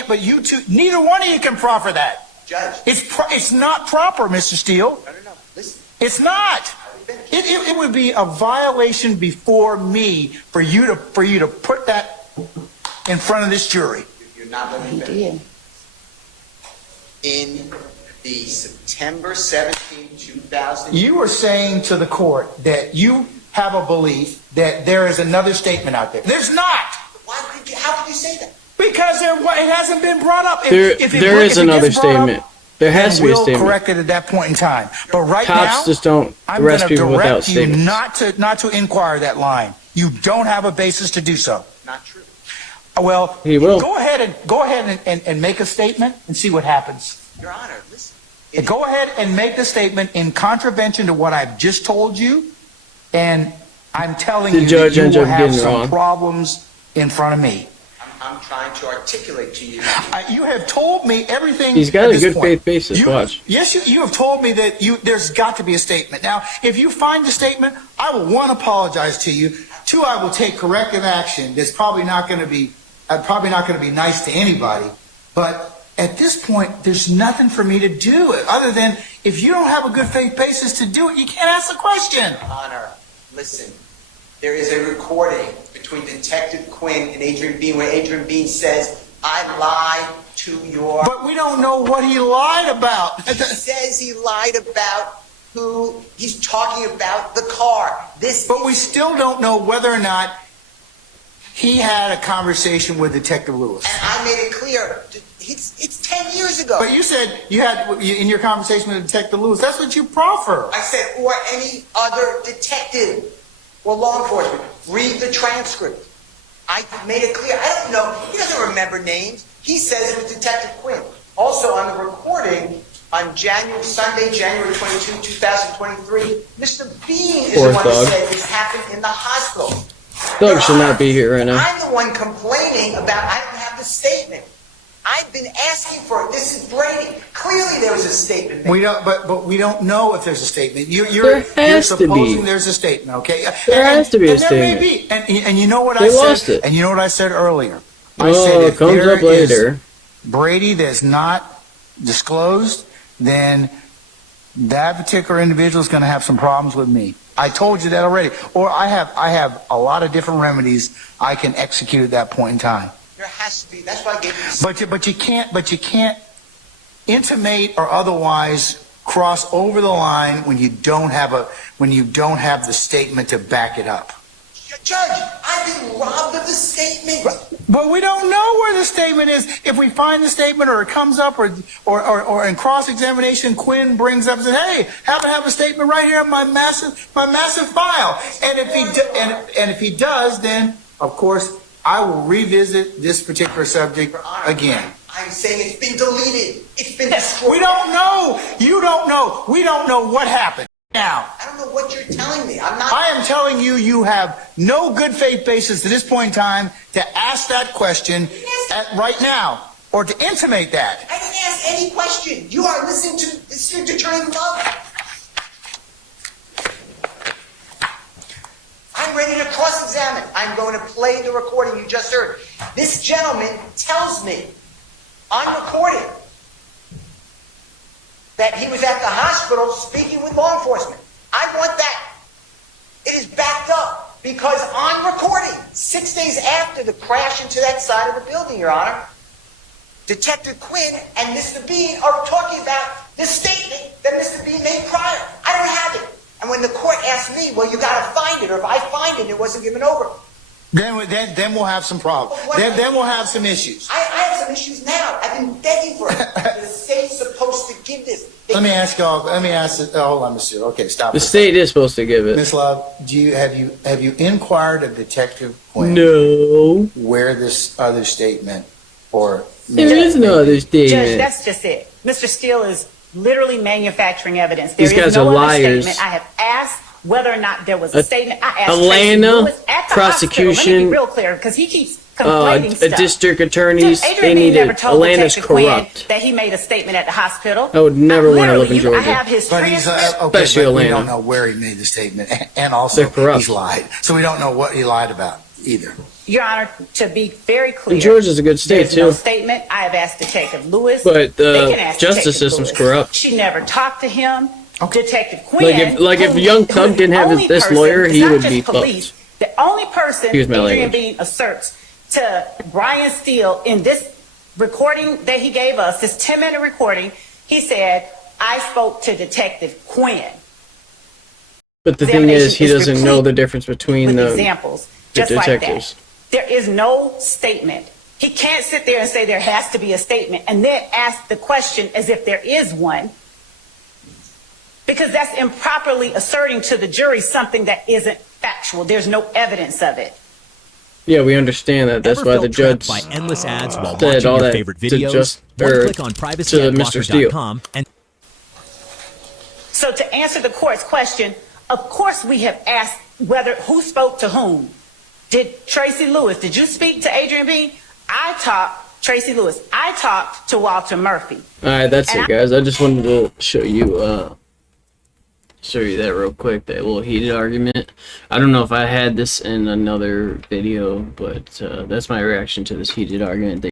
can't, but you two, neither one of you can proffer that. Judge. It's not proper, Mr. Steele. No. Listen. It's not. It would be a violation before me for you to put that in front of this jury. You're not letting me finish. In the September 17, 2000. You are saying to the court that you have a belief that there is another statement out there. There's not. How could you say that? Because it hasn't been brought up. There is another statement. There has to be a statement. We'll correct it at that point in time. But right now, cops just don't arrest people without statements. I'm going to direct you not to inquire that line. You don't have a basis to do so. Not true. Well, he will. Go ahead and make a statement and see what happens. Your Honor, listen. Go ahead and make the statement in contravention to what I've just told you, and I'm telling you that you will have some problems in front of me. I'm trying to articulate to you. You have told me everything. He's got a good faith basis. Watch. Yes, you have told me that there's got to be a statement. Now, if you find the statement, I will, one, apologize to you. Two, I will take corrective action. That's probably not going to be nice to anybody. But at this point, there's nothing for me to do other than if you don't have a good faith basis to do it, you can't ask the question. Your Honor, listen. There is a recording between Detective Quinn and Adrian Bean where Adrian Bean says, I lied to your... But we don't know what he lied about. He says he lied about who he's talking about, the car. But we still don't know whether or not he had a conversation with Detective Lewis. And I made it clear. It's 10 years ago. But you said you had, in your conversation with Detective Lewis, that's what you proffer. I said, or any other detective or law enforcement. Read the transcript. I made it clear. I don't know. He doesn't remember names. He says it was Detective Quinn. Also, on the recording, on Sunday, January 22, 2023, Mr. Bean is the one who said this happened in the hospital. Doug should not be here right now. I'm the one complaining about I don't have the statement. I've been asking for it. This is Brady. Clearly there was a statement made. We don't, but we don't know if there's a statement. You're supposing there's a statement, okay? There has to be a statement. There may be. And you know what I said? Lost it. And you know what I said earlier? I said if comes up later. Brady that's not disclosed, then that particular individual is going to have some problems with me. I told you that already. Or I have a lot of different remedies I can execute at that point in time. There has to be. That's why I gave you. But you can't intimate or otherwise cross over the line when you don't have the statement to back it up. Judge, I've been robbed of the statement. But we don't know where the statement is. If we find the statement or it comes up or in cross-examination, Quinn brings up and says, hey, happen to have a statement right here in my massive file. And if he does, then, of course, I will revisit this particular subject again. I'm saying it's been deleted. It's been destroyed. We don't know. You don't know. We don't know what happened. Now, I don't know what you're telling me. I am telling you, you have no good faith basis to this point in time to ask that question right now or to intimate that. I didn't ask any question. You are listening to District Attorney Love. I'm ready to cross-examine. I'm going to play the recording you just heard. This gentleman tells me on recording that he was at the hospital speaking with law enforcement. I want that. It is backed up because on recording, 6 days after the crash into that side of the building, Your Honor, Detective Quinn and Mr. Bean are talking about the statement that Mr. Bean made prior. I don't have it. And when the court asked me, well, you got to find it, or if I find it, it wasn't given over. Then we'll have some problems. Then we'll have some issues. I have some issues now. I've been begging for it. The state's supposed to give this. Hold on, Mr. Okay, stop. The state is supposed to give it. Miss Love, have you inquired of Detective Quinn? No. Where this other statement or there is no other statement. Judge, that's just it. Mr. Steele is literally manufacturing evidence. There These guys is no are other liars. statement. I have asked whether or not there was a statement. I asked Atlanta Prosecution. Let me be real clear, because he keeps conflating stuff. District attorneys, they need it. Atlanta's corrupt. That he made a statement at the hospital. I would never want to live in Georgia. I have his transcript. Especially Atlanta. We don't know where he made the statement, and also he's lied. So we don't know what he lied about. either. Your Honor, to be very clear, And Georgia's a good state, there's no too. statement. I have asked Detective Lewis. But the They can ask justice Detective system's Lewis. corrupt. She never talked to him. Detective Quinn. Like if who young is Tug the didn't have only this person- lawyer, it's he not would just be police. fucked. The only person Excuse my Adrian language. Bean asserts to Brian Steele in this recording that he gave us, this 10-minute recording, he said, I spoke to Detective Quinn. But the thing is, he Examination doesn't is know the replete difference between with the examples, just like detectives. that. There is no statement. He can't sit there and say there has to be a statement and then ask the question as if there is one, because that's improperly asserting to the jury something that isn't factual. There's no evidence of it. Yeah, we understand that. That's Ever why felt the trapped judge by endless ads while said watching all your that favorite to videos? just- One or click on to Mr. Steele. privacyadblocker.com and So to answer the court's question, of course we have asked who spoke to whom. Did Tracy Lewis, did you speak to Adrian Bean? Tracy Lewis, I talked to Walter Murphy. Alright, that's And it, guys. I just wanted to show you that real quick, that little heated argument. I don't know if I had this in another video, but that's my reaction to this heated argument.